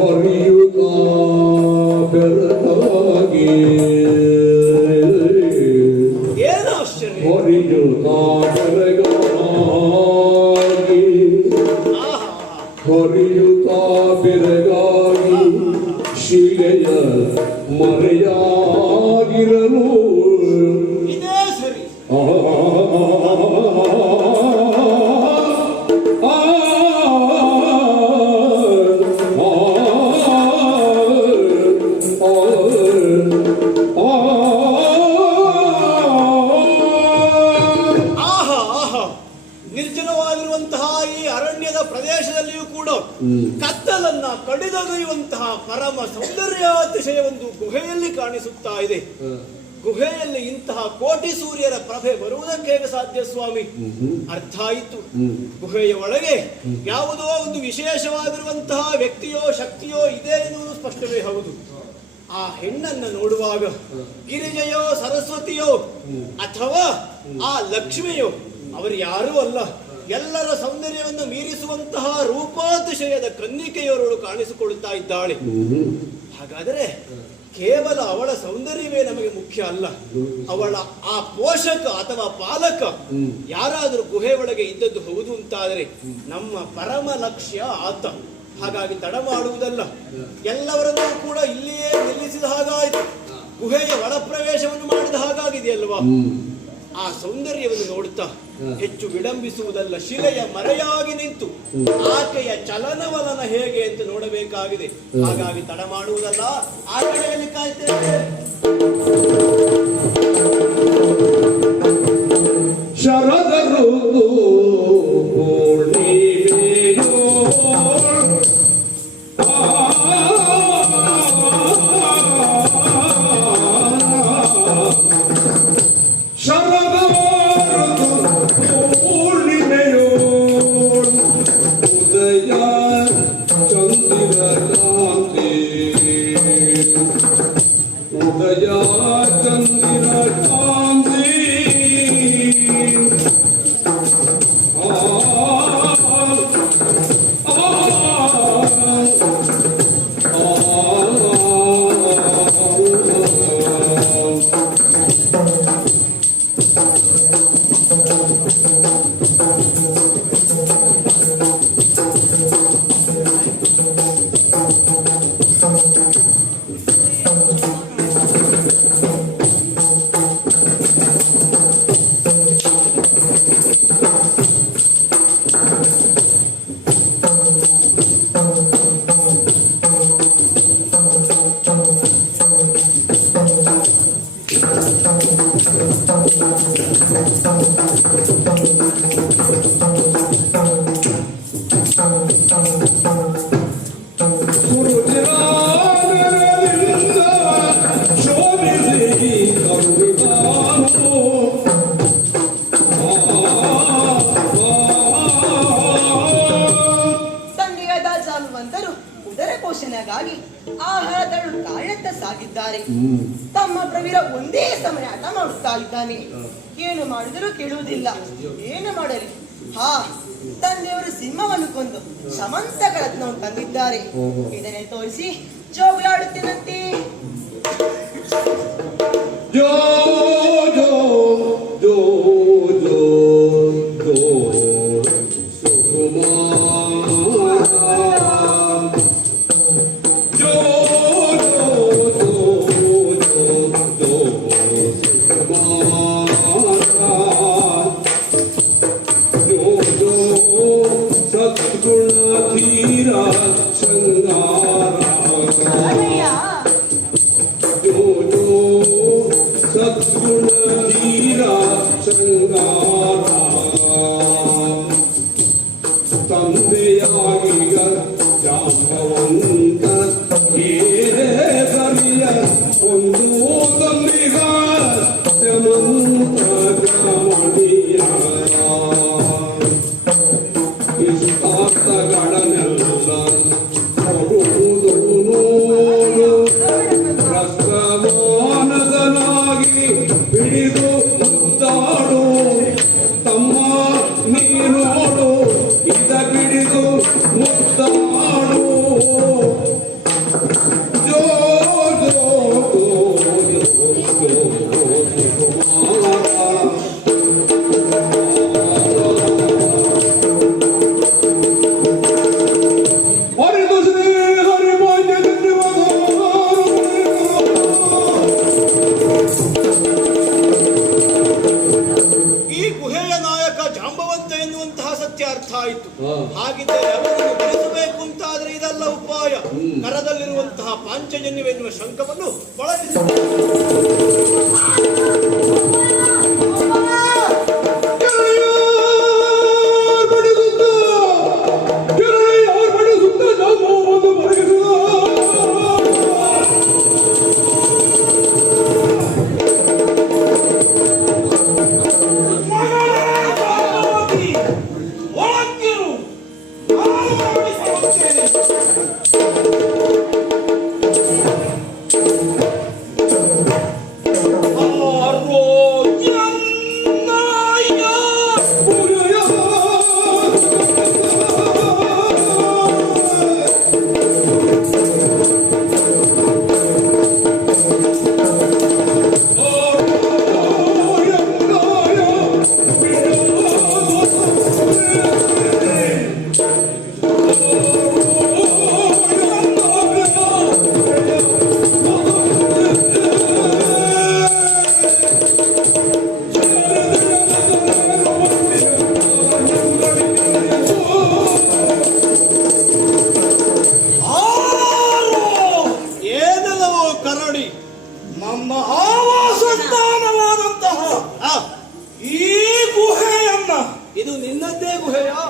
ಹೊರೆಯುತ್ತಾ ಬೆರಗಾಗಿ ಏನು ಆಶ್ಚರ್ಯ ಹೊರೆಯುತ್ತಾ ಬೆರಗಾಗಿ ಹೊರೆಯುತ್ತಾ ಬೆರಗಾಗಿ ಶಿಲೆಯ ಮರೆಯಾಗಿರಲು ಇದೇ ಸರಿ ನಿರ್ಜನವಾಗಿರುವಂತಹ ಈ ಅರಣ್ಯದ ಪ್ರದೇಶದಲ್ಲಿಯೂ ಕೂಡ ಕತ್ತಲನ್ನ ಕಡಿದೊಗೆಯುವಂತಹ ಪರಮ ಸೌಂದರ್ಯಾತಿಶಯ ಒಂದು ಗುಹೆಯಲ್ಲಿ ಕಾಣಿಸುತ್ತಾ ಇದೆ. ಗುಹೆಯಲ್ಲಿ ಇಂತಹ ಕೋಟಿ ಸೂರ್ಯರ ಪ್ರಭೆ ಬರುವುದಕ್ಕೆ ಹೇಗೆ ಸಾಧ್ಯ ಸ್ವಾಮಿ? ಅರ್ಥ ಆಯಿತು. ಗುಹೆಯ ಒಳಗೆ ಯಾವುದೋ ಒಂದು ವಿಶೇಷವಾಗಿರುವಂತಹ ವ್ಯಕ್ತಿಯೋ ಶಕ್ತಿಯೋ ಇದೆ ಎನ್ನುವುದು ಸ್ಪಷ್ಟವೇ ಹೌದು. ಆ ಹೆಣ್ಣನ್ನ ನೋಡುವಾಗ ಗಿರಿಜೆಯೋ ಸರಸ್ವತಿಯೋ ಅಥವಾ ಆ ಲಕ್ಷ್ಮಿಯೋ ಅವರು ಯಾರೂ ಅಲ್ಲ, ಎಲ್ಲರ ಸೌಂದರ್ಯವನ್ನು ಮೀರಿಸುವಂತಹ ರೂಪಾತಿಶಯದ ಕನ್ನಿಕೆಯವರಳು ಕಾಣಿಸಿಕೊಳ್ಳುತ್ತಾ ಇದ್ದಾಳೆ. ಹಾಗಾದರೆ ಕೇವಲ ಅವಳ ಸೌಂದರ್ಯವೇ ನಮಗೆ ಮುಖ್ಯ ಅಲ್ಲ, ಅವಳ ಆ ಪೋಷಕ ಅಥವಾ ಪಾಲಕ ಯಾರಾದರೂ ಗುಹೆ ಒಳಗೆ ಇದ್ದದ್ದು ಹೌದು ಅಂತಾದರೆ ನಮ್ಮ ಪರಮ ಲಕ್ಷ್ಯ ಆತ. ಹಾಗಾಗಿ ತಡ ಮಾಡುವುದಲ್ಲ, ಎಲ್ಲವರನ್ನೂ ಕೂಡ ಇಲ್ಲಿಯೇ ನಿಲ್ಲಿಸಿದ ಹಾಗಾಯಿತು. ಗುಹೆಯ ಒಳ ಪ್ರವೇಶವನ್ನು ಮಾಡಿದ ಹಾಗಾಗಿದೆಯಲ್ವಾ? ಆ ಸೌಂದರ್ಯವನ್ನು ನೋಡುತ್ತಾ ಹೆಚ್ಚು ವಿಳಂಬಿಸುವುದಲ್ಲ, ಶಿಲೆಯ ಮರೆಯಾಗಿ ನಿಂತು ಆಕೆಯ ಚಲನವಲನ ಹೇಗೆ ಅಂತ ನೋಡಬೇಕಾಗಿದೆ. ಹಾಗಾಗಿ ತಡ ಮಾಡುವುದಲ್ಲ, ಆ ಕಡೆಯಲ್ಲಿ ಕಾಯ್ತೇವೆ. ಶರದ ಋತು ಪೂರ್ಣಿಮೆಯೋ ಶರದ ಪೂರ್ಣಿಮೆಯೋ ಉದಯ ಚಂದಿರ ಕಾಂತಿ ಉದಯ ಚಂದಿರ ಕಾಂತಿ ಆಹಾರದಳು ಕಾಯತ್ತ ಸಾಗಿದ್ದಾರೆ. ತಮ್ಮ ಪ್ರವೀರ ಒಂದೇ ಸಮಯ ಆಟ ಮಾಡುತ್ತಾ ಇದ್ದಾನೆ. ಏನು ಮಾಡಿದರೂ ಕೇಳುವುದಿಲ್ಲ. ಏನು ಮಾಡಲಿ? ತಂದೆಯವರು ಸಿಂಹವನ್ನು ಕೊಂದು ಸಮಂತಕ ರತ್ನವನ್ನು ತಂದಿದ್ದಾರೆ. ಇದನ್ನೇ ತೋರಿಸಿ ಜೋಗುಲಾಡುತ್ತೇನಂತೆ. ಜೋ ಜೋ ಜೋ ಜೋ ಜೋ ಸದ್ಗುಣ ಒಂದಲ್ಲ ಉಪಾಯ. ಕರದಲ್ಲಿರುವಂತಹ ಪಾಂಚಜನ್ಯವೆನ್ನುವ ಶಂಖವನ್ನು ಬಳಸಿ ನಮ್ಮ ಆವಾಸ ಸ್ಥಾನವಾದಂತಹ ಈ ಗುಹೆಯನ್ನ ಇದು ನಿನ್ನದ್ದೇ ಗುಹೆಯ